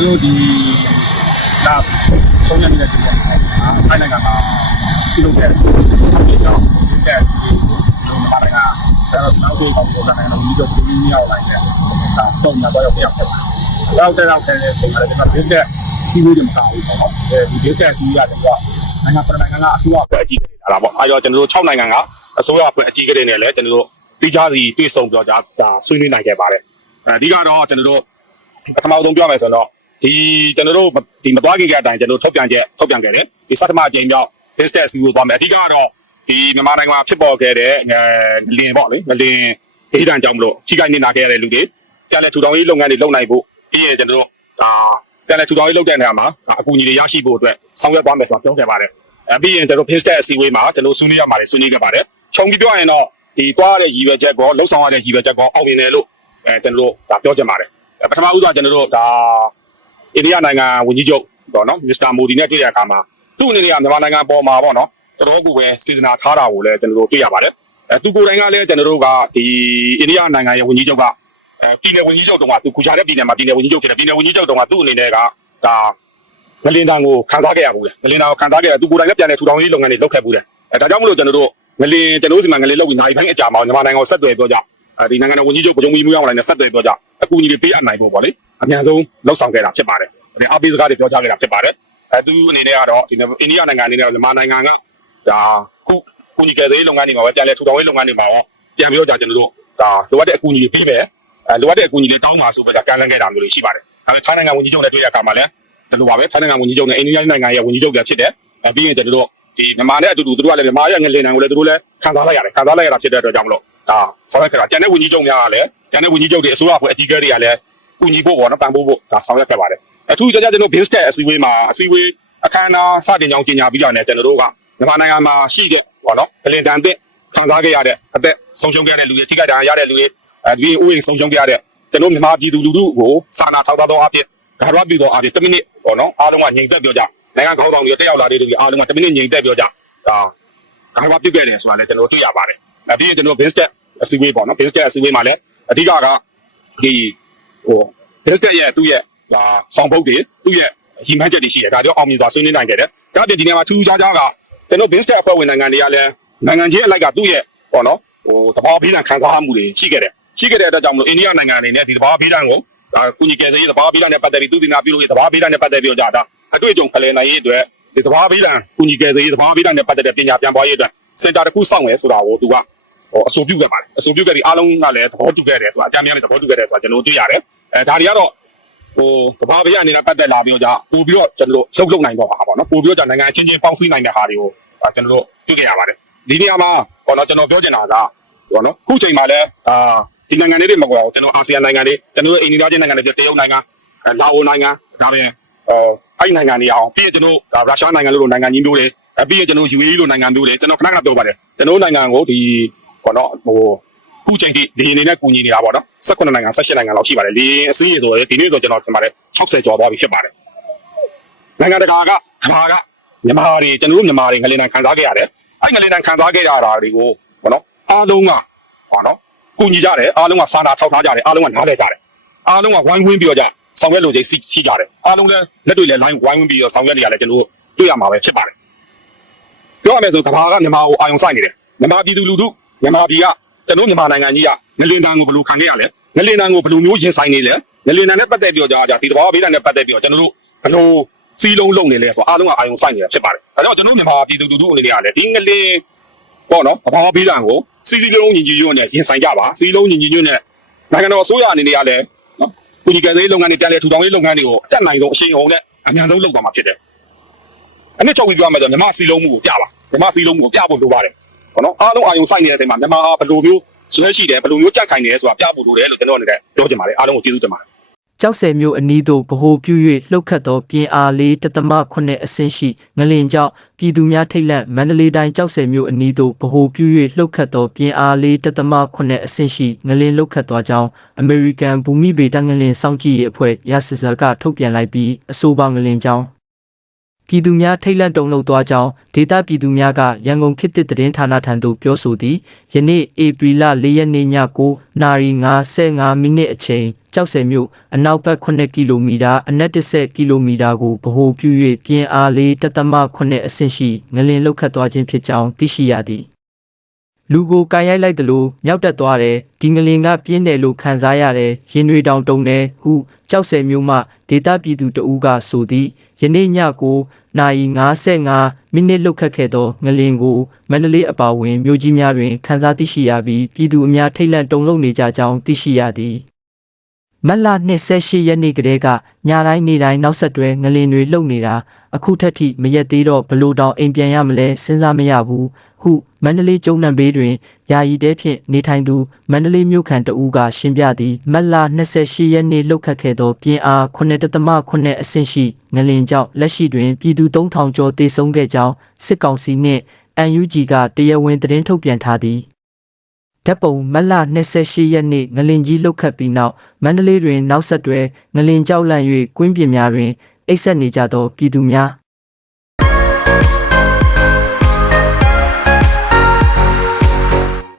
တို့ဒီဒါသုံးရနေတဲ့ဒီအိုင်နိုင်ငံမှာစီလို့တဲ့ဒီတော့တဲ့ဒီမာရကဒါတော့နောက်ဆုံးကောင်းတဲ့နိုင်ငံကိုဒီတော့ဒီမြောက်လိုက်တယ်ဒါတော့ညတော့ရောက်ပြန်တယ်တော့တဲ့တော့တဲ့ဒီမှာဒီမှာဒီတဲ့စီးလို့မကောင်းဘူးပေါ့အဲဒီဒီတဲ့စီးရတယ်ကနိုင်ငံပရနိုင်ငံကအထူးအကြီးနေတာလားပေါ့အဲတော့ကျွန်တော်တို့6နိုင်ငံကအစိုးရအဖွဲ့အကြီးကလေးနဲ့လည်းကျွန်တော်တို့ပြီးကြစီတွေ့ဆုံပြောကြဒါဆွေးနွေးနိုင်ခဲ့ပါတယ်အဓိကတော့ကျွန်တော်တို့ပထမဆုံးပြောမယ်ဆိုတော့ ဒီကျွန်တော်တို့ဒီမသွားခင်ကအတိုင်းကျွန်တော်တို့ထုတ်ပြန်ချက်ထုတ်ပြန်ခဲ့တယ်ဒီစက်တမအကြိမ်မြောက် business စီကိုသွားမယ်အဓိကတော့ဒီမြန်မာနိုင်ငံမှာဖြစ်ပေါ်ခဲ့တဲ့ငလင်ပေါ့လေငလင်ဒေသကြောင့်မလို့ထိခိုက်နေတာခဲ့ရတဲ့လူတွေပြန်လဲထူထောင်ရေးလုပ်ငန်းတွေလုပ်နိုင်ဖို့ပြီးရင်ကျွန်တော်တို့ဒါပြန်လဲထူထောင်ရေးလုပ်တဲ့နေရာမှာအကူအညီတွေရရှိဖို့အတွက်ဆောင်ရွက်သွားမယ်ဆိုတာပြောခဲ့ပါတယ်အဲပြီးရင်ကျွန်တော် business အစည်းအဝေးမှာကျွန်တော်ဆွေးနွေးရမှာလေဆွေးနွေးခဲ့ပါတယ်ခြုံပြီးပြောရရင်တော့ဒီသွားရတဲ့ရည်ရွယ်ချက်ကောလှုပ်ဆောင်ရတဲ့ရည်ရွယ်ချက်ကောအောင်မြင်တယ်လို့အဲကျွန်တော်တို့ဒါပြောချင်ပါတယ်ပထမဦးစွာကျွန်တော်တို့ဒါ အိန္ဒိယနိုင်ငံဝန်ကြီးချုပ်ပေါ့နော်မစ္စတာမိုဒီနဲ့တွေ့ရအခါမှာသူ့အနေနဲ့ကမြန်မာနိုင်ငံပေါ်မှာပေါ့နော်တော်တော်ကိုပဲစေတနာထားတာကိုလည်းကျွန်တော်တို့တွေ့ရပါတယ်အဲသူကိုယ်တိုင်ကလည်းကျွန်တော်တို့ကဒီအိန္ဒိယနိုင်ငံရဲ့ဝန်ကြီးချုပ်ကအဲပြည်နယ်ဝန်ကြီးချုပ်တုန်းကသူကူချာတဲ့ပြည်နယ်မှာပြည်နယ်ဝန်ကြီးချုပ်ဖြစ်တယ်ပြည်နယ်ဝန်ကြီးချုပ်တုန်းကသူ့အနေနဲ့ကဒါငလင်တန်ကိုခန်းစားခဲ့ရဘူးလေငလင်တန်ကိုခန်းစားခဲ့ရသူကိုယ်တိုင်လည်းပြန်လဲထူထောင်ရေးလုပ်ငန်းတွေလုပ်ခဲ့ဘူးလေအဲဒါကြောင့်မလို့ကျွန်တော်တို့ငလင်ကျွန်တော်တို့စီမှာငလင်လုပ်ပြီးနိုင်ပိုင်းအကြာမှာမြန်မာနိုင်ငံကိုဆက်သွယ်ပြောကြအဲဒီနိုင်ငံတော်ဝန်ကြီးချုပ်ဗကြုံမီမှုရောက်လာတဲ့ဆက်သွယ်ပြောကြအကူအညီတွေပေးအပ်နိုင်ဖို့ပေါ့လေ အများဆုံးလှုပ်ဆောင်ခဲ့တာဖြစ်ပါတယ်ဒီအပိစကားတွေပြောကြားခဲ့တာဖြစ်ပါတယ်အဲသူအနေနဲ့ကတော့ဒီအိန္ဒိယနိုင်ငံအနေနဲ့မြန်မာနိုင်ငံကဒါခုကူညီကယ်ဆယ်ရေးလုပ်ငန်းတွေမှာပဲပြန်လဲထူထောင်ရေးလုပ်ငန်းတွေမှာရောပြန်ပြီးတော့ကျွန်တော်တို့ဒါလိုအပ်တဲ့အကူအညီတွေပေးမယ်အဲလိုအပ်တဲ့အကူအညီတွေတောင်းပါဆိုပြီးတော့ကမ်းလှမ်းခဲ့တာမျိုးတွေရှိပါတယ်အဲထိုင်းနိုင်ငံဝန်ကြီးချုပ်နဲ့တွေ့ရအခါမှာလည်းဒီလိုပါပဲထိုင်းနိုင်ငံဝန်ကြီးချုပ်နဲ့အိန္ဒိယနိုင်ငံရဲ့ဝန်ကြီးချုပ်လည်းဖြစ်တယ်အဲပြီးရင်ကျွန်တော်တို့ဒီမြန်မာနဲ့အတူတူသူတို့ကလည်းမြန်မာရဲ့ငလင်နံကိုလည်းသူတို့လည်းခံစားလိုက်ရတယ်ခံစားလိုက်ရတာဖြစ်တဲ့အတွက်ကြောင့်မလို့ဒါဆောင်ရွက်ခဲ့တာကျန်တဲ့ဝန်ကြီးချုပ်များကလည်းကျန်တဲ့ဝန်ကြီးချုပ်တွေအစိုးရအဖွဲ့အကြီးအကဲတွေကလည်း ကူညီဖို့ပေါ့နော်ပံ့ပိုးဖို့ဒါဆောင်ရွက်ခဲ့ပါတယ်အထူးကြကြကျွန်တော် business အစည်းအဝေးမှာအစည်းအဝေးအခမ်းအနားစတင်ကြောင်းကြီးညာပြီးတော့လည်းကျွန်တော်တို့ကမြန်မာနိုင်ငံမှာရှိတဲ့ပေါ့နော်ငလင်တန်တဲ့ခံစားခဲ့ရတဲ့အသက်ဆုံးရှုံးခဲ့တဲ့လူတွေထိခိုက်ဒဏ်ရာရတဲ့လူတွေအဲဒီဥယျာဉ်ဆုံးရှုံးခဲ့ရတဲ့ကျွန်တော်မြန်မာပြည်သူလူထုကိုစာနာထောက်ထားသောအဖြစ်ဂါရဝပြုသောအဖြစ်10မိနစ်ပေါ့နော်အားလုံးကငြိမ်သက်ပြောကြနိုင်ငံခေါင်းဆောင်တွေတက်ရောက်လာတဲ့လူတွေအားလုံးက10မိနစ်ငြိမ်သက်ပြောကြဒါဂါရဝပြုခဲ့တယ်ဆိုတာလည်းကျွန်တော်တွေ့ရပါတယ်အဲပြီးရင်ကျွန်တော် business အစည်းအဝေးပေါ့နော် business အစည်းအဝေးမှာလည်းအဓိကကဒီဟို business ရဲ့သူ့ရဲ့ဒါဆောင်ပုတ်တွေသူ့ရဲ့ရည်မှန်းချက်တွေရှိတယ်ဒါကြောင့်အောင်မြင်စွာဆွေးနွေးနိုင်ခဲ့တယ်ဒါပြင်ဒီနေရာမှာထူးခြားခြားကကျွန်တော် business အဖွဲ့ဝင်နိုင်ငံတွေကလည်းနိုင်ငံချင်းအလိုက်ကသူ့ရဲ့ပေါ့နော်ဟိုသဘာဝဘေးဒဏ်ခံစားမှုတွေရှိခဲ့တယ်ရှိခဲ့တဲ့အတွက်ကြောင့်မလို့အိန္ဒိယနိုင်ငံအနေနဲ့ဒီသဘာဝဘေးဒဏ်ကိုဒါကုညီကယ်ဆယ်ရေးသဘာဝဘေးဒဏ်နဲ့ပတ်သက်ပြီးသူတင်နာပြုလို့သဘာဝဘေးဒဏ်နဲ့ပတ်သက်ပြီးတော့ဒါအတွေ့အကြုံဖလှယ်နိုင်ရေးအတွက်ဒီသဘာဝဘေးဒဏ်ကုညီကယ်ဆယ်ရေးသဘာဝဘေးဒဏ်နဲ့ပတ်သက်တဲ့ပညာပြန်ပွားရေးအတွက်စင်တာတစ်ခုစောင့်မယ်ဆိုတာကိုသူကဟိုအဆိုပြုခဲ့ပါတယ်အဆိုပြုခဲ့ပြီးအားလုံးကလည်းသဘောတူခဲ့တယ်ဆိုတာအကြမ်းများလည်းသဘောတူခဲ့တယ်ဆိုတာကျွန်တော်တို့တွေ့ရတယ် အဲဒါတွေကတော့ဟိုသဘာဝရအနေနဲ့ပတ်သက်လာပြီးတော့ကြာပို့ပြီးတော့ကျွန်တော်လှုပ်လှုပ်နိုင်တော့ပါပေါ့နော်ပို့ပြီးတော့ကြာနိုင်ငံချင်းချင်းပေါင်းစည်းနိုင်တဲ့ဟာတွေကိုကျွန်တော်တို့တွေ့ကြရပါတယ်ဒီနေရာမှာပေါ့နော်ကျွန်တော်ပြောချင်တာကပေါ့နော်ခုချိန်မှာလည်းအာဒီနိုင်ငံတွေမကွာဘူးကျွန်တော်အာဆီယံနိုင်ငံတွေကျွန်တော်အိန္ဒိယချင်းနိုင်ငံတွေတရုတ်နိုင်ငံလာအိုနိုင်ငံဒါပဲအော်အဲ့နိုင်ငံတွေအောင်ပြီးရင်ကျွန်တော်ရုရှားနိုင်ငံလို့နိုင်ငံကြီးမျိုးတွေပြီးရင်ကျွန်တော် UAE လို့နိုင်ငံမျိုးတွေကျွန်တော်ခဏခဏပြောပါတယ်ကျွန်တော်နိုင်ငံကိုဒီပေါ့နော်ဟို ခုချိန်ထိလေအနေနဲ့ကူညီနေတာပေါ့နော်18နိုင်ငံ18နိုင်ငံလောက်ရှိပါတယ်လေအစည်းအဝေးဆိုရင်ဒီနေ့ဆိုကျွန်တော်ထင်ပါတယ်60ကျော်သွားပြီဖြစ်ပါတယ်နိုင်ငံတကာကကဘာကမြန်မာတွေကျွန်တော်တို့မြန်မာတွေငလင်တန်ခံစားခဲ့ရတယ်အဲ့ငလင်တန်ခံစားခဲ့ရတာတွေကိုပေါ့နော်အားလုံးကပေါ့နော်ကူညီကြတယ်အားလုံးကစာနာထောက်ထားကြတယ်အားလုံးကနားလည်ကြတယ်အားလုံးကဝိုင်းဝန်းပြီးတော့ကြဆောင်ရွက်လို့ချင်းရှိကြတယ်အားလုံးလည်းလက်တွေလည်း line ဝိုင်းဝန်းပြီးတော့ဆောင်ရွက်နေရတယ်ကျွန်တော်တို့တွေ့ရမှာပဲဖြစ်ပါတယ်ပြောရမယ်ဆိုကဘာကမြန်မာကိုအာရုံစိုက်နေတယ်မြန်မာပြည်သူလူထုမြန်မာပြည်က ကျွန်တော်မြန်မာနိုင်ငံကြီးကငလင်တန်ကိုဘယ်လိုခံခဲ့ရလဲငလင်တန်ကိုဘယ်လိုမျိုးရင်ဆိုင်နေလဲငလင်တန်နဲ့ပတ်သက်ပြီးတော့ကြာဒီတဘာဘေးတန်နဲ့ပတ်သက်ပြီးတော့ကျွန်တော်တို့ဘယ်လိုစီလုံးလုံးနေလဲဆိုအားလုံးကအာရုံစိုက်နေတာဖြစ်ပါတယ်ဒါကြောင့်ကျွန်တော်မြန်မာပြည်သူလူထုအနေနဲ့ကလည်းဒီငလင်ပေါ့နော်တဘာဘေးတန်ကိုစီစီလုံးညီညီညွတ်နဲ့ရင်ဆိုင်ကြပါစီလုံးညီညီညွတ်နဲ့နိုင်ငံတော်အစိုးရအနေနဲ့ကလည်းနော်ကုညီကယ်ဆယ်ရေးလုပ်ငန်းတွေပြန်လည်ထူထောင်ရေးလုပ်ငန်းတွေကိုအတက်နိုင်ဆုံးအရှိန်အဟုန်နဲ့အများဆုံးလုပ်သွားမှာဖြစ်တယ်အနှစ်ချုပ်ပြီးပြောမှဆိုမြန်မာစီလုံးမှုကိုပြပါမြန်မာစီလုံးမှုကိုပြဖို့လိုပါတယ်ပေါ့နော်အားလုံးအာရုံစိုက်နေတဲ့အချိန်မှာမြန်မာဘယ်လိုမျိုး ဆွဲရှိတယ်ဘယ်လိုမျိုးကြက်ခိုင်နေလဲဆိုတာပြဖို့လိုတယ်လို့ကျွန်တော်အနေနဲ့ပြောချင်ပါတယ်အားလုံးကိုကျေးဇူးတင်ပါတယ်ကြောက်ဆယ်မျိုးအနီးသို့ဗဟိုပြု၍လှုပ်ခတ်သောပြင်းအားလေးတသမ9အဆင့်ရှိငလင်ကြောင့်ပြည်သူများထိတ်လန့်မန္တလေးတိုင်းကြောက်ဆယ်မျိုးအနီးသို့ဗဟိုပြု၍လှုပ်ခတ်သောပြင်းအားလေးတသမ9အဆင့်ရှိငလင်လှုပ်ခတ်သွားကြောင်းအမေရိကန်ဘူမိဗေဒငလင်စောင့်ကြည့်ရေးအဖွဲ့ရစစကထုတ်ပြန်လိုက်ပြီးအဆိုပါငလင်ကြောင်း ပြည်သူများထိတ်လန့်တုန်လှုပ်သွားကြောင်းဒေတာပြည်သူများကရန်ကုန်ခေတ်သစ်သတင်းဌာနထံသို့ပြောဆိုသည်ယနေ့ဧပြီလ၄ရက်နေ့ည9နာရီ55မိနစ်အချိန်ကြောက်စဲမြို့အနောက်ဘက်9ကီလိုမီတာအနက်10ကီလိုမီတာကိုဗဟိုပြု၍ပြင်းအားလေးတသမ9အဆင့်ရှိငလင်လှုပ်ခတ်သွားခြင်းဖြစ်ကြောင်းသိရှိရသည်လူကိုကန်ရိုက်လိုက်တယ်လို့မြောက်တက်သွားတယ်ဒီငလင်ကပြင်းတယ်လို့ခံစားရတယ်ရင်တွေတောင်တုံတယ်ဟုကြောက်စဲမျိုးမှဒေတာပြည်သူတဦးကဆိုသည်ယနေ့ညကို နာရီ55မိနစ်လောက်ခတ်ခဲ့သောငလင်ကိုမန္တလေးအပါအဝင်မြို့ကြီးများတွင်ခန်းစားသိရှိရပြီးပြည်သူအများထိတ်လန့်တုန်လှုပ်နေကြကြောင်းသိရှိရသည်မတ်လ28ရက်နေ့ကတည်းကညတိုင်းနေ့တိုင်းနောက်ဆက်တွဲငလင်တွေလှုပ်နေတာအခုထက်ထိမရက်သေးတော့ဘလို့တောင်အိမ်ပြန်ရမလဲစဉ်းစားမရဘူးဟု မန္တလေးကျုံနံဘေးတွင်ယာယီတဲဖြင့်နေထိုင်သူမန္တလေးမြို့ခံတဦးကရှင်းပြသည်မတ်လ28ရက်နေ့လှုပ်ခတ်ခဲ့သောပြင်းအား9.8အဆင့်ရှိငလင်ကြောင့်လက်ရှိတွင်ပြည်သူ3000ကျော်တေဆုံးခဲ့ကြောင်းစစ်ကောင်စီနှင့် UNG ကတရားဝင်သတင်းထုတ်ပြန်ထားသည်ဓာတ်ပုံမတ်လ28ရက်နေ့ငလင်ကြီးလှုပ်ခတ်ပြီးနောက်မန္တလေးတွင် နောက်ဆက်တွဲငလင်ကြောက်လန့်၍ကွင်းပြင်များတွင်အိတ်ဆက်နေကြသောပြည်သူများ